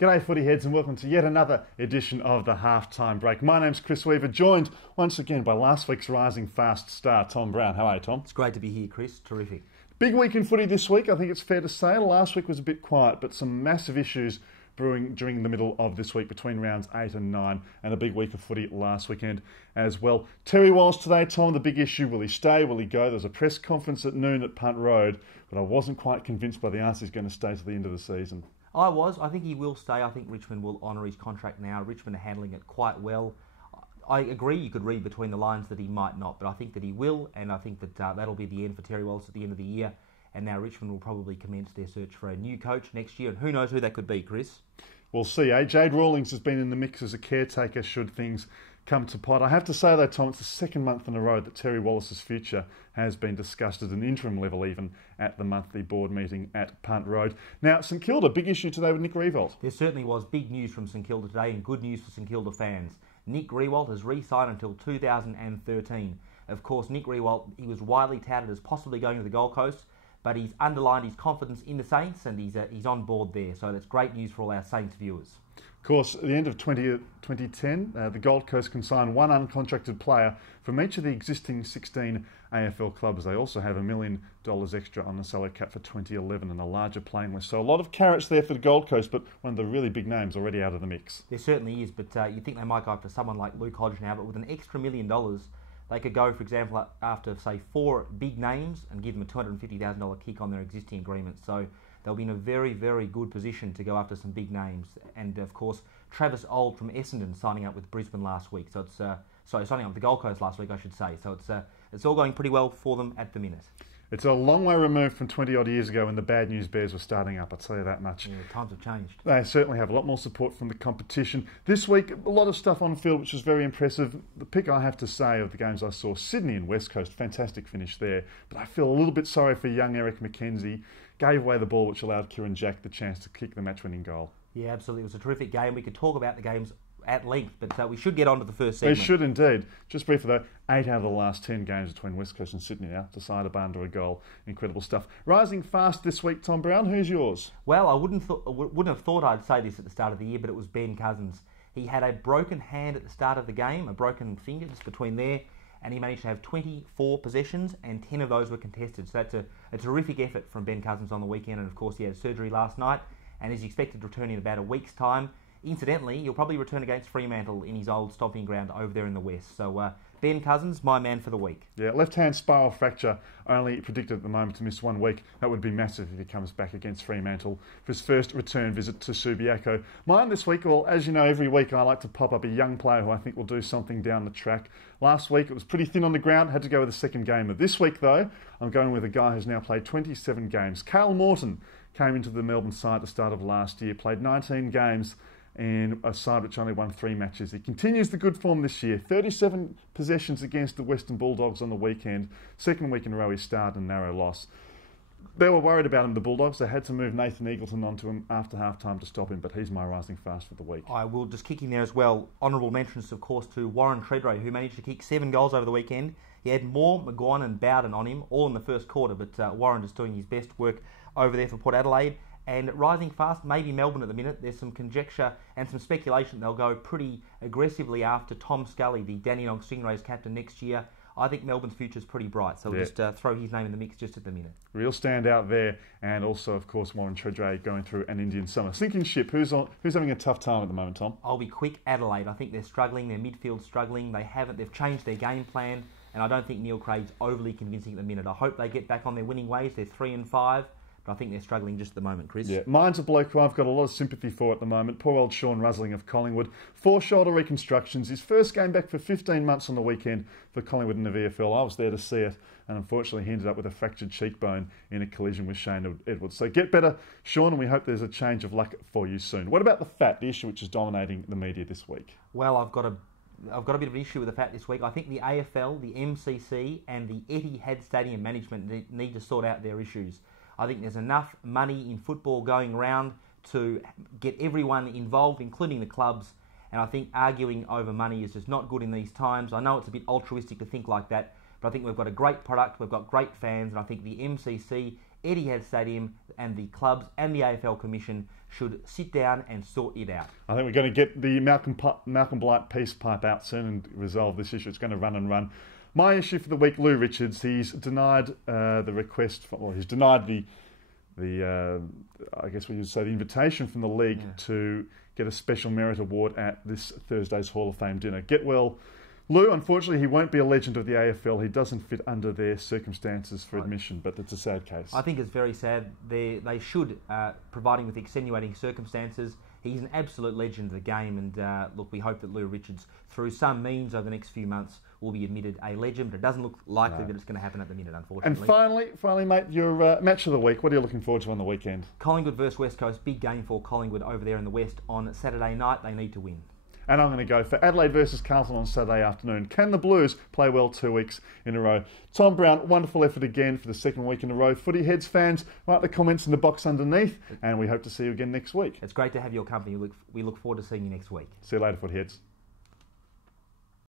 G'day footy heads and welcome to yet another edition of the Halftime Break. My name's Chris Weaver, joined once again by last week's rising fast star, Tom Brown. How are you, Tom? It's great to be here, Chris. Terrific. Big week in footy this week, I think it's fair to say. Last week was a bit quiet, but some massive issues brewing during the middle of this week between rounds 8 and 9, and a big week of footy last weekend as well. Terry Wallace today, Tom, the big issue, will he stay, will he go? There's a press conference at noon at Punt Road, but I wasn't quite convinced by the answer he's going to stay to the end of the season. I think he will stay. I think Richmond will honour his contract now. Richmond are handling it quite well. I agree you could read between the lines that he might not, but I think that he will, and I think that that'll be the end for Terry Wallace at the end of the year. And now Richmond will probably commence their search for a new coach next year, and who knows who that could be, Chris? We'll see, eh? Jade Rawlings has been in the mix as a caretaker should things come to pot. I have to say though, Tom, it's the second month in a row that Terry Wallace's future has been discussed at an interim level even at the monthly board meeting at Punt Road. Now, St Kilda, big issue today with Nick Riewoldt. There certainly was big news from St Kilda today and good news for St Kilda fans. Nick Riewoldt has re-signed until 2013. Of course, Nick Riewoldt, he was widely touted as possibly going to the Gold Coast, but he's underlined his confidence in the Saints and he's on board there. So that's great news for all our Saints viewers. Of course, at the end of 2010, the Gold Coast can sign one uncontracted player from each of the existing 16 AFL clubs. They also have $1 million extra on the salary cap for 2011 and a larger playing list. So a lot of carrots there for the Gold Coast, but one of the really big names already out of the mix. There certainly is, but you'd think they might go after someone like Luke Hodge now, but with an extra $1 million, they could go, for example, after, say, 4 big names and give them a $250,000 kick on their existing agreement. So they'll be in a very, very good position to go after some big names. And, of course, Travis Old from Essendon signing up with Brisbane last week. So it's signing up with the Gold Coast last week, I should say. So it's all going pretty well for them at the minute. It's a long way removed from 20-odd years ago when the Bad News Bears were starting up, I'll tell you that much. Yeah, times have changed. They certainly have a lot more support from the competition. This week, a lot of stuff on field, which was very impressive. The pick, I have to say, of the games I saw, Sydney and West Coast, fantastic finish there. But I feel a little bit sorry for young Eric McKenzie. Gave away the ball, which allowed Kieran Jack the chance to kick the match-winning goal. Yeah, absolutely. It was a terrific game. We could talk about the games at length, but we should get on to the first segment. We should indeed. Just briefly though, 8 out of the last 10 games between West Coast and Sydney now decided by under a goal. Incredible stuff. Rising fast this week, Tom Brown, who's yours? Well, I wouldn't have thought I'd say this at the start of the year, but it was Ben Cousins. He had a broken hand at the start of the game, a broken finger just between there, and he managed to have 24 possessions, and 10 of those were contested. So that's a terrific effort from Ben Cousins on the weekend, and of course he had surgery last night, and is expected to return in about a week's time. Incidentally, he'll probably return against Fremantle in his old stomping ground over there in the West. So Ben Cousins, my man for the week. Yeah, left-hand spiral fracture, only predicted at the moment to miss 1 week. That would be massive if he comes back against Fremantle for his first return visit to Subiaco. Mine this week, well, as you know, every week I like to pop up a young player who I think will do something down the track. Last week it was pretty thin on the ground, had to go with the second gamer. This week though, I'm going with a guy who's now played 27 games. Cale Morton came into the Melbourne side at the start of last year, played 19 games in a side which only won 3 matches. He continues the good form this year. 37 possessions against the Western Bulldogs on the weekend. Second week in a row he starred in a narrow loss. They were worried about him, the Bulldogs. They had to move Nathan Eagleton onto him after half-time to stop him, but he's my rising fast for the week. I will just kick in there as well. Honourable mentions, of course, to Warren Tredrea, who managed to kick 7 goals over the weekend. He had Moore, McGuire and Bowden on him, all in the first quarter, but Warren just doing his best work over there for Port Adelaide. And rising fast, maybe Melbourne at the minute. There's some conjecture and some speculation they'll go pretty aggressively after Tom Scully, the Dandenong Stingrays captain, next year. I think Melbourne's future's pretty bright, so we'll just throw his name in the mix just at the minute. Real standout there, and also, of course, Warren Tredrea going through an Indian summer. Sinking ship, who's having a tough time at the moment, Tom? I'll be quick, Adelaide. I think they're struggling, their midfield's struggling. They've changed their game plan, and I don't think Neil Craig's overly convincing at the minute. I hope they get back on their winning ways. They're 3-5. But I think they're struggling just at the moment, Chris. Yeah, mine's a bloke who I've got a lot of sympathy for at the moment. Poor old Sean Rusling of Collingwood. 4 shoulder reconstructions. His first game back for 15 months on the weekend for Collingwood in the VFL. I was there to see it, and unfortunately he ended up with a fractured cheekbone in a collision with Shane Edwards. So get better, Sean, and we hope there's a change of luck for you soon. What about the fat, the issue which is dominating the media this week? Well, I've got a bit of an issue with the fat this week. I think the AFL, the MCC and the Etihad Stadium management need to sort out their issues. I think there's enough money in football going around to get everyone involved, including the clubs, and I think arguing over money is just not good in these times. I know it's a bit altruistic to think like that, but I think we've got a great product, we've got great fans, and I think the MCC, Etihad Stadium and the clubs and the AFL Commission should sit down and sort it out. I think we're going to get the Malcolm Blight peace pipe out soon and resolve this issue. It's going to run and run. My issue for the week, Lou Richards. He's denied the request, he's denied the I guess we would say the invitation from the league to get a special merit award at this Thursday's Hall of Fame dinner. Get well, Lou. Unfortunately, he won't be a legend of the AFL. He doesn't fit under their circumstances for admission, but it's a sad case. I think it's very sad. They should, providing with extenuating circumstances. He's an absolute legend of the game, and look, we hope that Lou Richards, through some means over the next few months, will be admitted a legend, but it doesn't look likely that it's going to happen at the minute, unfortunately. And finally, mate, your match of the week. What are you looking forward to on the weekend? Collingwood versus West Coast. Big game for Collingwood over there in the West on Saturday night. They need to win. And I'm going to go for Adelaide versus Carlton on Saturday afternoon. Can the Blues play well 2 weeks in a row? Tom Brown, wonderful effort again for the second week in a row. Footy Heads fans, write the comments in the box underneath, and we hope to see you again next week. It's great to have your company. We look forward to seeing you next week. See you later, Footy Heads.